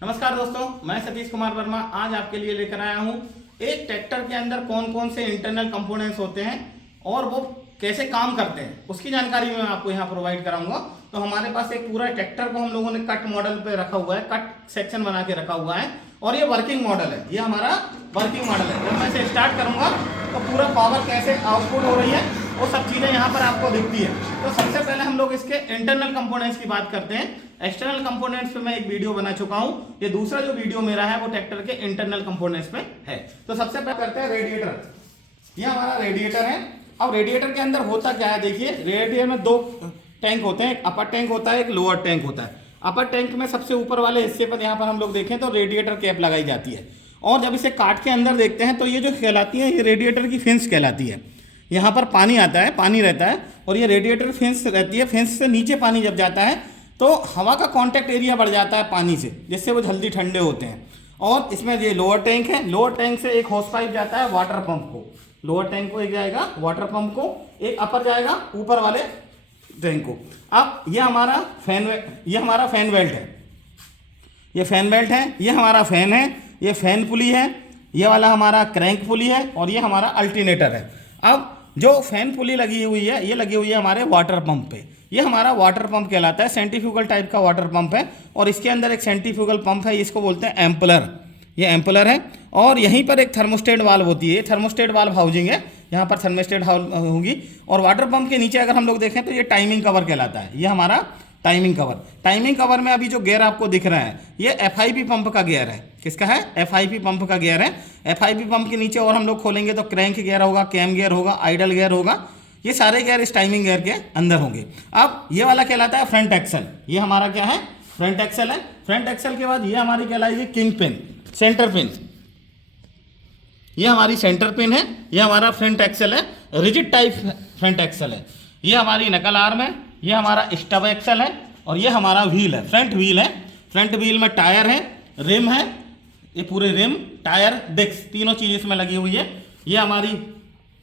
नमस्कार दोस्तों, मैं सतीश कुमार वर्मा आज आपके लिए लेकर आया हूं एक ट्रैक्टर के अंदर कौन कौन से इंटरनल कंपोनेंट्स होते हैं और वो कैसे काम करते हैं उसकी जानकारी मैं आपको यहां प्रोवाइड कराऊंगा। तो हमारे पास एक पूरा ट्रैक्टर को हम लोगों ने कट मॉडल पे रखा हुआ है, कट सेक्शन बना के रखा हुआ है और ये वर्किंग मॉडल है। ये हमारा वर्किंग मॉडल है। जब मैं इसे स्टार्ट करूंगा तो पूरा पावर कैसे आउटपुट हो रही है वो सब चीज़ें यहाँ पर आपको दिखती है। तो सबसे पहले हम लोग इसके इंटरनल कंपोनेंट्स की बात करते हैं। एक्सटर्नल कंपोनेंट्स पे मैं एक वीडियो बना चुका हूँ। ये दूसरा जो वीडियो मेरा है वो ट्रैक्टर के इंटरनल कंपोनेंट्स पे है। तो सबसे पहले करते हैं रेडिएटर। ये हमारा रेडिएटर है। अब रेडिएटर के अंदर होता क्या है, देखिए रेडिएटर में दो टैंक होते हैं, एक अपर टैंक होता है, एक लोअर टैंक होता है। अपर टैंक में सबसे ऊपर वाले हिस्से पर यहाँ पर हम लोग देखें तो रेडिएटर कैप लगाई जाती है और जब इसे काट के अंदर देखते हैं तो ये जो कहलाती है ये रेडिएटर की फिंस कहलाती है। यहाँ पर पानी आता है, पानी रहता है और ये रेडिएटर फिंस रहती है। फिंस से नीचे पानी जब जाता है तो हवा का कांटेक्ट एरिया बढ़ जाता है पानी से, जिससे वो जल्दी ठंडे होते हैं। और इसमें ये लोअर टैंक है, लोअर टैंक से एक होस पाइप जाता है वाटर पंप को, लोअर टैंक को एक जाएगा वाटर पंप को, एक अपर जाएगा ऊपर वाले टैंक को। अब ये हमारा फैन बेल्ट है, ये फैन बेल्ट है, ये हमारा फैन है, ये फैन पुली है, ये वाला हमारा क्रैंक पुली है और ये हमारा अल्टरनेटर है। अब जो फैन पुली लगी हुई है ये लगी हुई है हमारे वाटर पंप पे। ये हमारा वाटर पंप कहलाता है, सेंट्रीफ्यूगल टाइप का वाटर पंप है और इसके अंदर एक सेंट्रीफ्यूगल पंप है, इसको बोलते हैं एम्पलर। ये एम्पलर है और यहीं पर एक थर्मोस्टेट वाल्व होती है, ये थर्मोस्टेट वाल्व हाउसिंग है, यहाँ पर थर्मोस्टेट होगी। और वाटर पंप के नीचे अगर हम लोग देखें तो ये टाइमिंग कवर कहलाता है। ये हमारा टाइमिंग कवर, टाइमिंग कवर में अभी जो गियर आपको दिख रहा है ये एफआईपी पंप का गियर है। किसका है? एफआईपी पंप का गियर है। एफआईपी पंप के नीचे और हम लोग खोलेंगे तो क्रैंक गियर होगा, कैम गियर होगा, आइडल गियर होगा। ये सारे गियर इस टाइमिंग गियर के अंदर होंगे। अब ये वाला कहलाता है फ्रंट एक्सल। ये हमारा क्या है? फ्रंट एक्सल है। फ्रंट एक्सल के बाद ये हमारी कहलाएगी किंग पिन, सेंटर पिन। ये हमारी सेंटर पिन है। ये हमारा फ्रंट एक्सल है, रिजिड टाइप फ्रंट एक्सल है। ये हमारी नकल आर्म है, ये हमारा स्टब एक्सल है और ये हमारा व्हील है, फ्रंट व्हील है। फ्रंट व्हील में टायर है, रिम है, ये पूरे रिम, टायर, डिस्क तीनों चीज़ इसमें लगी हुई है। ये हमारी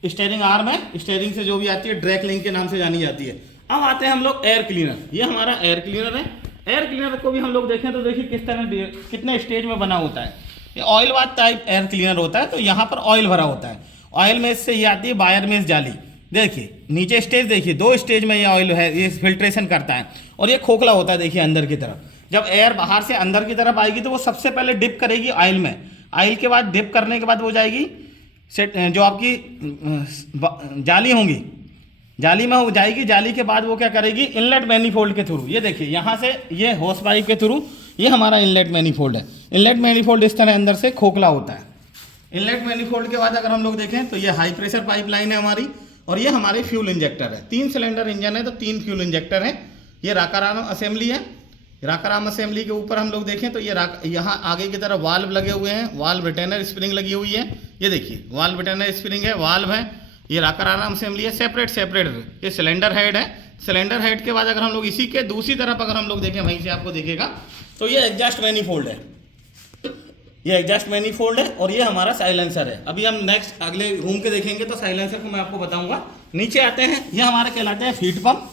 स्टीयरिंग आर्म है, स्टीयरिंग से जो भी आती है ड्रैग लिंक के नाम से जानी जाती है। अब आते हैं हम लोग एयर क्लीनर। ये हमारा एयर क्लीनर है। एयर क्लीनर को भी हम लोग देखें तो देखिए किस तरह कितने स्टेज में बना होता है। ये oil bath type air cleaner होता है, तो यहाँ पर ऑयल भरा होता है। ऑयल में से ये आती है बायर मेस जाली। देखिए नीचे स्टेज, देखिए दो स्टेज में ये ऑयल है, ये फिल्ट्रेशन करता है और ये खोखला होता है। देखिए अंदर की तरफ जब एयर बाहर से अंदर की तरफ आएगी तो वो सबसे पहले डिप करेगी ऑयल में। ऑयल के बाद डिप करने के बाद वो जाएगी जो आपकी जाली होंगी, जाली में हो जाएगी। जाली के बाद वो क्या करेगी? इनलेट मैनीफोल्ड के थ्रू, ये देखिए यहाँ से ये होस पाइप के थ्रू ये हमारा इनलेट मैनीफोल्ड है। इनलेट मैनीफोल्ड इस तरह अंदर से खोखला होता है। इनलेट मैनीफोल्ड के बाद अगर हम लोग देखें तो ये हाई प्रेशर पाइपलाइन है हमारी और ये हमारे फ्यूल इंजेक्टर है। 3 सिलेंडर इंजन है तो 3 फ्यूल इंजेक्टर है। ये राकाराम असेंबली है। राकाराम असेंबली के ऊपर हम लोग देखें तो ये यहाँ आगे की तरफ वाल्व लगे हुए हैं, वाल्व रिटेनर स्प्रिंग लगी हुई है। ये देखिए वाल्व रिटेनर स्प्रिंग है, वाल्व है। ये राकाराम असेंबली है, सेपरेट। ये सिलेंडर हेड है। सिलेंडर हेड के बाद अगर हम लोग इसी के दूसरी तरफ अगर हम लोग देखें, वहीं से आपको दिखेगा तो ये एग्जॉस्ट मैनीफोल्ड है। ये एग्जॉस्ट मैनीफोल्ड है और ये हमारा साइलेंसर है। अभी हम नेक्स्ट अगले रूम के देखेंगे तो साइलेंसर को मैं आपको बताऊंगा। नीचे आते हैं, ये हमारे कहलाते हैं फीड पंप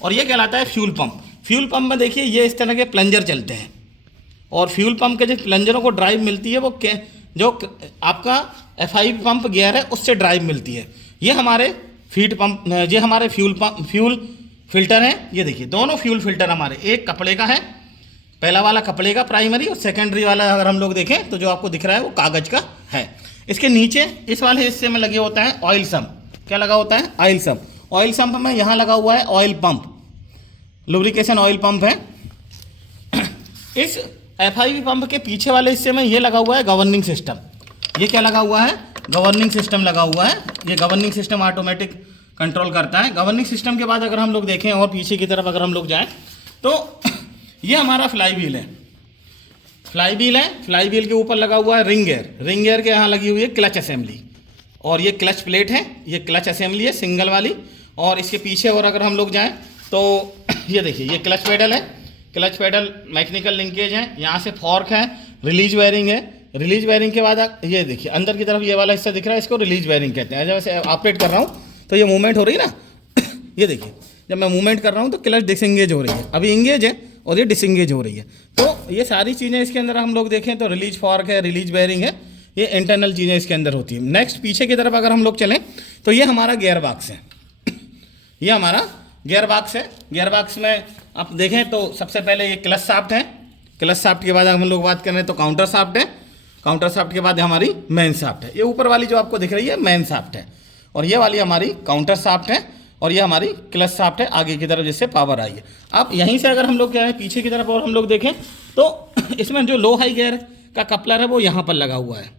और ये कहलाता है फ्यूल पंप। फ्यूल पंप में देखिए ये इस तरह के प्लंजर चलते हैं और फ्यूल पंप के जो प्लंजरों को ड्राइव मिलती है वो जो आपका एफआईपी पंप गियर है उससे ड्राइव मिलती है। ये हमारे फीड पंप, ये हमारे फ्यूल फिल्टर हैं। ये देखिए दोनों फ्यूल फिल्टर हमारे, एक कपड़े का है, पहला वाला कपड़े का प्राइमरी, और सेकेंडरी वाला अगर हम लोग देखें तो जो आपको दिख रहा है वो कागज का है। इसके नीचे इस वाले हिस्से में लगे होता है ऑयल सम्प। क्या लगा होता है? Oil sump. ऑयल सम्प में यहाँ लगा हुआ है oil pump, lubrication oil pump है। इस एफआईवी पंप के पीछे वाले हिस्से में ये लगा हुआ है गवर्निंग सिस्टम। ये क्या लगा हुआ है? गवर्निंग सिस्टम लगा हुआ है। ये गवर्निंग सिस्टम ऑटोमेटिक कंट्रोल करता है। गवर्निंग सिस्टम के बाद अगर हम लोग देखें और पीछे की तरफ अगर हम लोग जाएं तो ये हमारा फ्लाई व्हील है। फ्लाई व्हील है, फ्लाई व्हील के ऊपर लगा हुआ है रिंग गियर। रिंग गियर के यहाँ लगी हुई है क्लच असेंबली और ये क्लच प्लेट है, ये क्लच असेंबली है सिंगल वाली। और इसके पीछे और अगर हम लोग जाएं तो ये देखिए ये क्लच पेडल है। क्लच पेडल मैकेनिकल लिंकेज है, यहाँ से फॉर्क है, रिलीज वायरिंग है। रिलीज वायरिंग के बाद ये देखिए अंदर की तरफ ये वाला हिस्सा दिख रहा है, इसको रिलीज वायरिंग कहते हैं। जब ऐसे ऑपरेट कर रहा हूँ तो ये मूवमेंट हो रही है ना ये देखिए जब मैं मूवमेंट कर रहा हूँ तो क्लच डिसएंगेज हो रही है, अभी इंगेज है और ये डिसंगेज हो रही है। तो ये सारी चीज़ें इसके अंदर हम लोग देखें तो रिलीज फॉर्क है, रिलीज बेयरिंग है, ये इंटरनल चीज़ें इसके अंदर होती हैं। नेक्स्ट पीछे की तरफ अगर हम लोग चलें तो ये हमारा गियर बॉक्स है, ये हमारा गियर बॉक्स है। गियर बॉक्स में आप देखें तो सबसे पहले ये क्लच शाफ्ट है, क्लच शाफ्ट के बाद हम लोग बात करें तो काउंटर शाफ्ट है, काउंटर शाफ्ट के बाद हमारी मेन शाफ्ट है। ये ऊपर वाली जो आपको दिख रही है मेन शाफ्ट है, और ये वाली हमारी काउंटर शाफ्ट है, और ये हमारी क्लच शाफ्ट है आगे की तरफ जिससे पावर आई है। अब यहीं से अगर हम लोग क्या है पीछे की तरफ और हम लोग देखें तो इसमें जो लो हाई गियर का कपलर है वो यहाँ पर लगा हुआ है,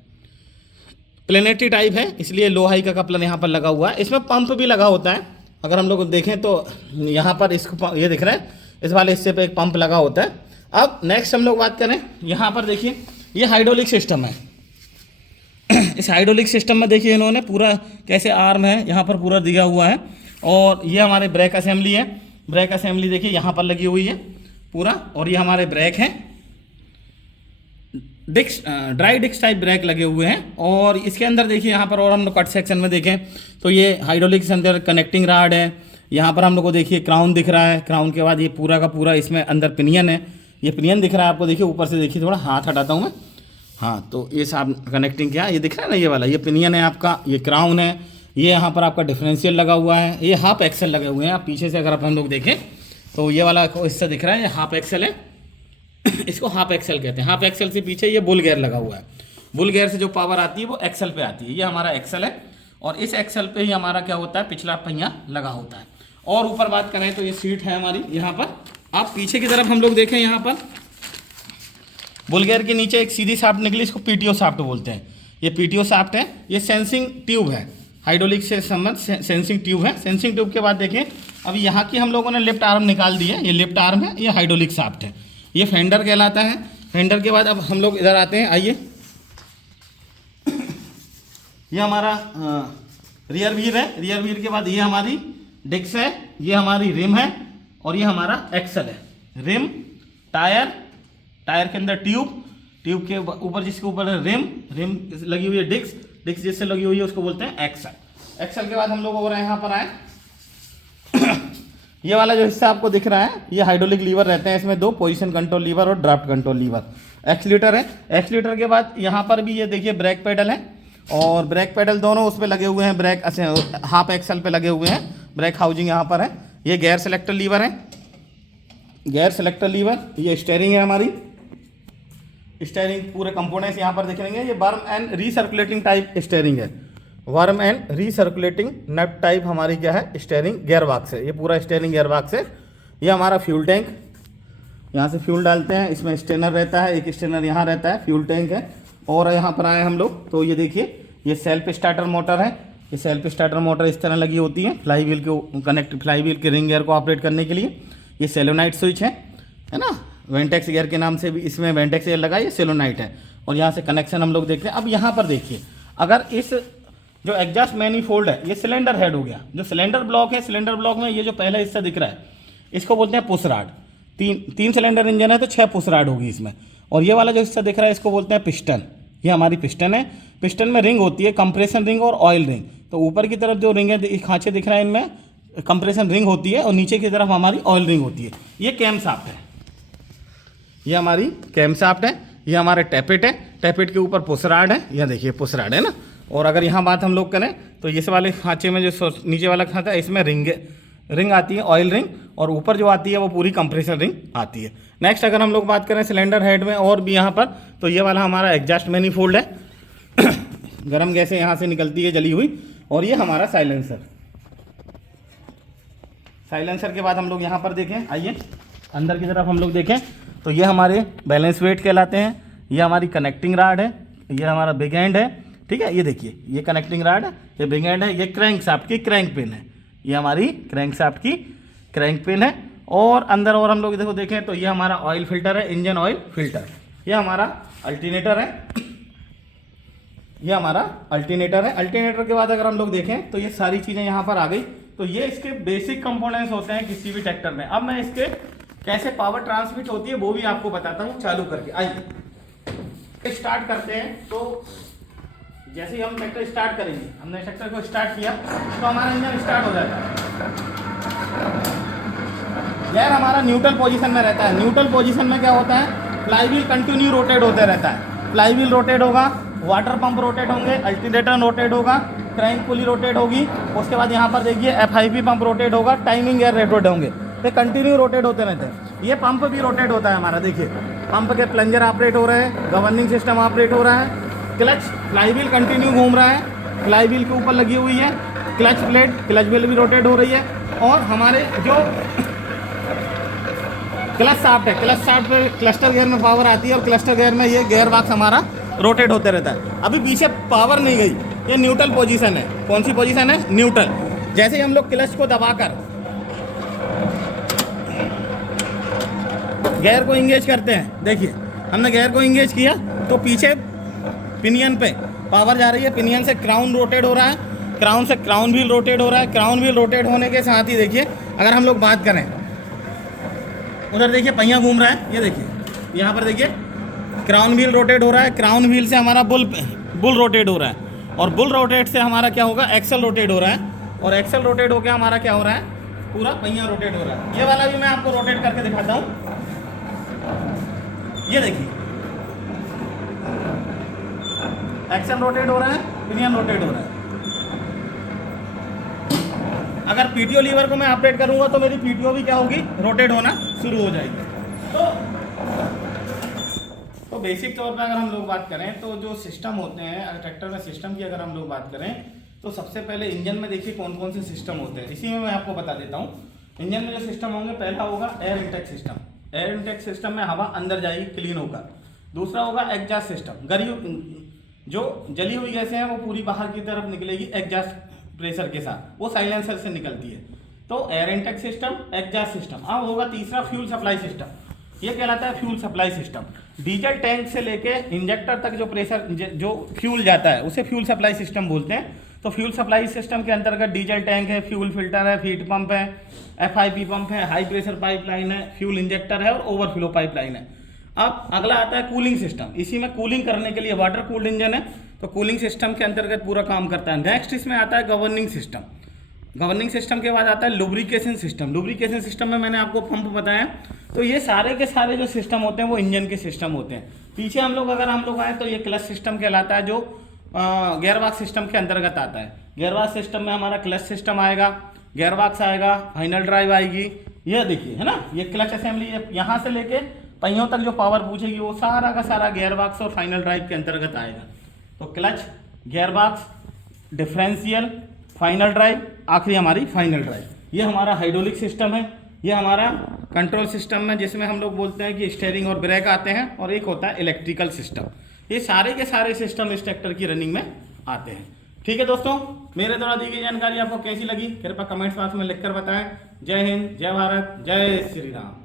प्लेनेटरी टाइप है इसलिए लो हाई का कपलर यहाँ पर लगा हुआ है। इसमें पंप भी लगा होता है, अगर हम लोग देखें तो यहाँ पर इसको ये दिख रहा है, इस वाले हिस्से पे एक पंप लगा होता है। अब नेक्स्ट हम लोग बात करें, यहाँ पर देखिए ये हाइड्रोलिक सिस्टम है। इस हाइड्रोलिक सिस्टम में देखिए इन्होंने पूरा कैसे आर्म है यहाँ पर पूरा दिया हुआ है, और ये हमारे ब्रेक असेंबली है। ब्रेक असेंबली देखिए यहाँ पर लगी हुई है पूरा, और ये हमारे ब्रेक हैं, disc dry disc type brake लगे हुए हैं। और इसके अंदर देखिए यहाँ पर और हम लोग कट सेक्शन में देखें तो ये हाइड्रोलिक के अंदर कनेक्टिंग राड है। यहाँ पर हम लोग को देखिए क्राउन दिख रहा है, क्राउन के बाद ये पूरा का पूरा इसमें अंदर पिनियन है, ये पिनियन दिख रहा है आपको, देखिए ऊपर से देखिए, थोड़ा हाथ हटाता हूँ मैं, हाँ तो ये सब कनेक्टिंग क्या ये दिख रहा है ना, ये वाला ये पिनियन है आपका, ये क्राउन है, ये यहाँ पर आपका डिफरेंशियल लगा हुआ है, ये हाफ एक्सेल लगे हुए हैं। आप पीछे से अगर आप हम लोग देखें तो ये वाला हिस्सा दिख रहा है, ये हाफ एक्सेल है, इसको हाफ एक्सेल कहते हैं। हाफ एक्सेल से पीछे ये बुल गियर लगा हुआ है, बुल गियर से जो पावर आती है वो एक्सेल पे आती है, ये हमारा एक्सेल है, और इस एक्सेल पे ही हमारा क्या होता है पिछला पहिया लगा होता है। और ऊपर बात करें तो ये सीट है हमारी यहाँ पर। आप पीछे की तरफ हम लोग देखें, यहाँ पर बुल गियर के नीचे एक सीधी शाफ्ट निकली, इसको पीटीओ शाफ्ट बोलते हैं, ये पीटीओ शाफ्ट है। ये सेंसिंग ट्यूब है, हाइड्रोलिक से संबंध सेंसिंग ट्यूब है। सेंसिंग ट्यूब के बाद देखें अब यहाँ की हम लोगों ने लिफ्ट आर्म निकाल दी है, ये लिफ्ट आर्म है, ये हाइड्रोलिक शाफ्ट है, ये फेंडर कहलाता है। फेंडर के बाद अब हम लोग इधर आते हैं, आइए, ये हमारा रियर व्हील है, रियर व्हील के बाद ये हमारी डिस्क है, ये हमारी रिम है, और ये हमारा एक्सल है। रिम, टायर, टायर के अंदर ट्यूब, ट्यूब के ऊपर जिसके ऊपर है रिम, रिम लगी हुई है डिस्क, डिस्क जिससे लगी हुई है उसको बोलते हैं एक्सल। एक्सल के बाद हम लोग और यहाँ पर आए, ये वाला जो हिस्सा आपको दिख रहा है ये हाइड्रोलिक लीवर रहते हैं, इसमें दो पोजीशन कंट्रोल लीवर और ड्राफ्ट कंट्रोल लीवर। एक्सीलेटर है, एक्सीलेटर के बाद यहाँ पर भी ये देखिए ब्रेक पेडल है, और ब्रेक पेडल दोनों उस पर लगे हुए हैं, ब्रेक हाफ एक्सल पे लगे हुए हैं, ब्रेक हाउसिंग यहाँ पर है। ये गेयर सेलेक्टर लीवर है, गेयर सेलेक्टर लीवर, ये स्टेयरिंग है हमारी, स्टेयरिंग पूरे कंपोनेंट्स यहाँ पर दिखेंगे। ये worm and recirculating type steering है, worm and recirculating nut type हमारी क्या है स्टेयरिंग गियर बॉक्स है, ये पूरा स्टेयरिंग गियर बॉक्स है। ये हमारा फ्यूल टैंक, यहाँ से फ्यूल डालते हैं, इसमें स्टेनर रहता है, एक स्टेनर यहाँ रहता है, फ्यूल टैंक है। और यहाँ पर आए हम लोग तो ये देखिए ये सेल्फ स्टार्टर मोटर है, ये सेल्फ स्टार्टर मोटर इस तरह लगी होती है फ्लाई व्हील को कनेक्ट, फ्लाई व्हील के रिंग गियर को ऑपरेट करने के लिए। ये सेलोनाइट स्विच है ना, वेंटेक्स गियर के नाम से भी इसमें वेंटेक्स गियर लगा, ये सेलोनाइट है। और यहाँ से कनेक्शन हम लोग देखते हैं। अब यहाँ पर देखिए, अगर इस जो एग्जॉस्ट मैनीफोल्ड है ये सिलेंडर हेड हो गया, जो सिलेंडर ब्लॉक है, सिलेंडर ब्लॉक में ये जो पहला हिस्सा दिख रहा है इसको बोलते हैं पुश रॉड। तीन सिलेंडर इंजन है तो 6 पुश रॉड होगी इसमें। और ये वाला जो हिस्सा दिख रहा है इसको बोलते हैं पिस्टन, ये हमारी पिस्टन है। पिस्टन में रिंग होती है, कंप्रेशन रिंग और ऑयल रिंग। तो ऊपर की तरफ जो रिंग है खांचे दिख रहा है इनमें कंप्रेशन रिंग होती है, और नीचे की तरफ हमारी ऑयल रिंग होती है। ये कैम शाफ्ट है, ये हमारी कैम शाफ्ट है। ये हमारे टैपेट है, टैपेट के ऊपर पुश रॉड है, यह देखिए पुश रॉड है ना। और अगर यहाँ बात हम लोग करें तो इस वाले खांचे में जो नीचे वाला खांचा है इसमें रिंग आती है, ऑयल रिंग, और ऊपर जो आती है वो पूरी कंप्रेसर रिंग आती है। नेक्स्ट अगर हम लोग बात करें सिलेंडर हेड में और भी यहाँ पर, तो ये वाला हमारा एग्जॉस्ट मैनीफोल्ड है, गर्म गैसें यहाँ से निकलती है जली हुई। और ये हमारा साइलेंसर, साइलेंसर के बाद हम लोग यहाँ पर देखें, आइए अंदर की तरफ हम लोग देखें तो ये हमारे बैलेंस वेट कहलाते हैं। ये हमारी कनेक्टिंग रॉड है, ये हमारा बिग एंड है, ठीक है। ये देखिए ये कनेक्टिंग रॉड है, ये बिग एंड है, ये क्रैंक शाफ्ट की क्रैंक पिन है, ये हमारी क्रैंक शाफ्ट की क्रैंक पिन है। और अंदर और हम लोग देखो देखें तो ये हमारा ऑयल फिल्टर है, इंजन ऑयल फिल्टर। ये हमारा अल्टरनेटर है, ये हमारा अल्टरनेटर है। अल्टरनेटर के बाद अगर हम लोग देखें तो ये सारी चीज़ें यहाँ पर आ गई। तो ये इसके बेसिक कंपोनेंट्स होते हैं किसी भी ट्रैक्टर में। अब मैं इसके कैसे पावर ट्रांसमिट होती है वो भी आपको बताता हूँ चालू करके। आइए स्टार्ट करते हैं। तो जैसे ही हम ट्रैक्टर स्टार्ट करेंगे, हमने ट्रैक्टर को स्टार्ट किया तो हमारा इंजन स्टार्ट हो जाता है। गियर हमारा न्यूट्रल पोजीशन में रहता है। न्यूट्रल पोजीशन में क्या होता है, फ्लाई व्हील कंटिन्यू रोटेट होते रहता है। फ्लाई व्हील रोटेट होगा, वाटर पंप रोटेट होंगे, अल्टरनेटर रोटेट होगा, क्रैंक पुली रोटेट होगी, उसके बाद यहाँ पर देखिए FIP पंप रोटेट होगा, टाइमिंग गियर रोटेट होंगे, तो कंटिन्यू रोटेट होते रहते हैं। ये पंप भी रोटेट होता है हमारा, देखिए पंप के प्लंजर ऑपरेट हो रहे हैं, गवर्निंग सिस्टम ऑपरेट हो रहा है, क्लच फ्लाई व्हील कंटिन्यू घूम रहा है, फ्लाई व्हील के ऊपर लगी हुई है क्लच प्लेट भी रोटेट हो रही है। और हमारे जो क्लच शाफ्ट है, क्लच शाफ्ट पे क्लस्टर गियर में पावर आती है और क्लस्टर गियर में ये गियर बॉक्स हमारा रोटेट होते रहता है। अभी पीछे पावर नहीं गई, ये न्यूट्रल पोजीशन है। कौन सी पोजीशन है, न्यूट्रल। जैसे ही हम लोग क्लच को दबाकर गियर को इंगेज करते हैं, देखिए हमने गियर को इंगेज किया तो पीछे पिनियन पे पावर जा रही है, पिनियन से क्राउन रोटेट हो रहा है, क्राउन से क्राउन व्हील रोटेट हो रहा है। क्राउन व्हील रोटेट होने के साथ ही देखिए अगर हम लोग बात करें, उधर देखिए पहिया घूम रहा है, ये देखिए यहाँ पर देखिए क्राउन व्हील रोटेट हो रहा है, क्राउन व्हील से हमारा बुल रोटेट हो रहा है, और बुल रोटेट से हमारा क्या होगा, एक्सल रोटेट हो रहा है, और एक्सल रोटेट होकर हमारा क्या हो रहा है, पूरा पहिया रोटेट हो रहा है। ये वाला भी मैं आपको रोटेट करके दिखाता हूँ, ये देखिए एक्सल रोटेट हो रहा है, पिनियन रोटेट हो रहा है। अगर PTO लीवर को मैं ऑपरेट करूंगा तो मेरी PTO भी क्या होगी, रोटेट होना शुरू हो जाएगी। तो बेसिक तौर पर अगर हम लोग बात करें तो जो सिस्टम होते हैं ट्रैक्टर में, सिस्टम की अगर हम लोग बात करें तो सबसे पहले इंजन में देखिए कौन कौन से सिस्टम होते हैं, इसी में मैं आपको बता देता हूँ। इंजन में जो सिस्टम होंगे, पहला होगा air intake system. Air intake system में हवा अंदर जाएगी क्लीन होकर। दूसरा होगा एग्जॉस्ट सिस्टम, जो जली हुई गैसें हैं वो पूरी बाहर की तरफ निकलेगी एग्जॉस्ट प्रेशर के साथ, वो साइलेंसर से निकलती है। तो air intake system, exhaust system. अब होगा तीसरा फ्यूल सप्लाई सिस्टम, ये कहलाता है fuel supply system. Diesel tank से लेके इंजेक्टर तक जो प्रेशर जो फ्यूल जाता है उसे फ्यूल सप्लाई सिस्टम बोलते हैं। तो फ्यूल सप्लाई सिस्टम के अंतर्गत डीजल टैंक है, फ्यूल फिल्टर है, हीट पंप है, FIP पंप है, हाई प्रेशर पाइपलाइन है, फ्यूल इंजेक्टर है और ओवरफ्लो पाइपलाइन है। अब अगला आता है कूलिंग सिस्टम, इसी में कूलिंग करने के लिए वाटर कूल्ड इंजन है, तो कूलिंग सिस्टम के अंतर्गत पूरा काम करता है। नेक्स्ट इसमें आता है गवर्निंग सिस्टम। गवर्निंग सिस्टम के बाद आता है लुब्रिकेशन सिस्टम। लुब्रिकेशन सिस्टम में मैंने आपको पंप बताया। तो ये सारे के सारे जो सिस्टम होते हैं वो इंजन के सिस्टम होते हैं। पीछे हम लोग आए तो ये क्लच सिस्टम कहलाता है, जो गियर बॉक्स सिस्टम के अंतर्गत आता है। गियर बॉक्स सिस्टम में हमारा क्लच सिस्टम आएगा, गियर बॉक्स आएगा, फाइनल ड्राइव आएगी, यह देखिए है ना, ये क्लच असेंबली है, यहाँ से लेके पहियों तक जो पावर पूछेगी वो सारा का सारा गियर बॉक्स और फाइनल ड्राइव के अंतर्गत आएगा। तो clutch, gear box, differential, final drive, आखिरी हमारी फाइनल ड्राइव। ये हमारा हाइड्रोलिक सिस्टम है, ये हमारा कंट्रोल सिस्टम है जिसमें हम लोग बोलते हैं कि स्टीयरिंग और ब्रेक आते हैं, और एक होता है इलेक्ट्रिकल सिस्टम। ये सारे के सारे सिस्टम इस ट्रैक्टर की रनिंग में आते हैं। ठीक है दोस्तों, मेरे द्वारा दी गई जानकारी आपको कैसी लगी कृपया कमेंट्स बॉक्स में लिखकर बताएं। जय हिंद, जय भारत, जय श्री राम।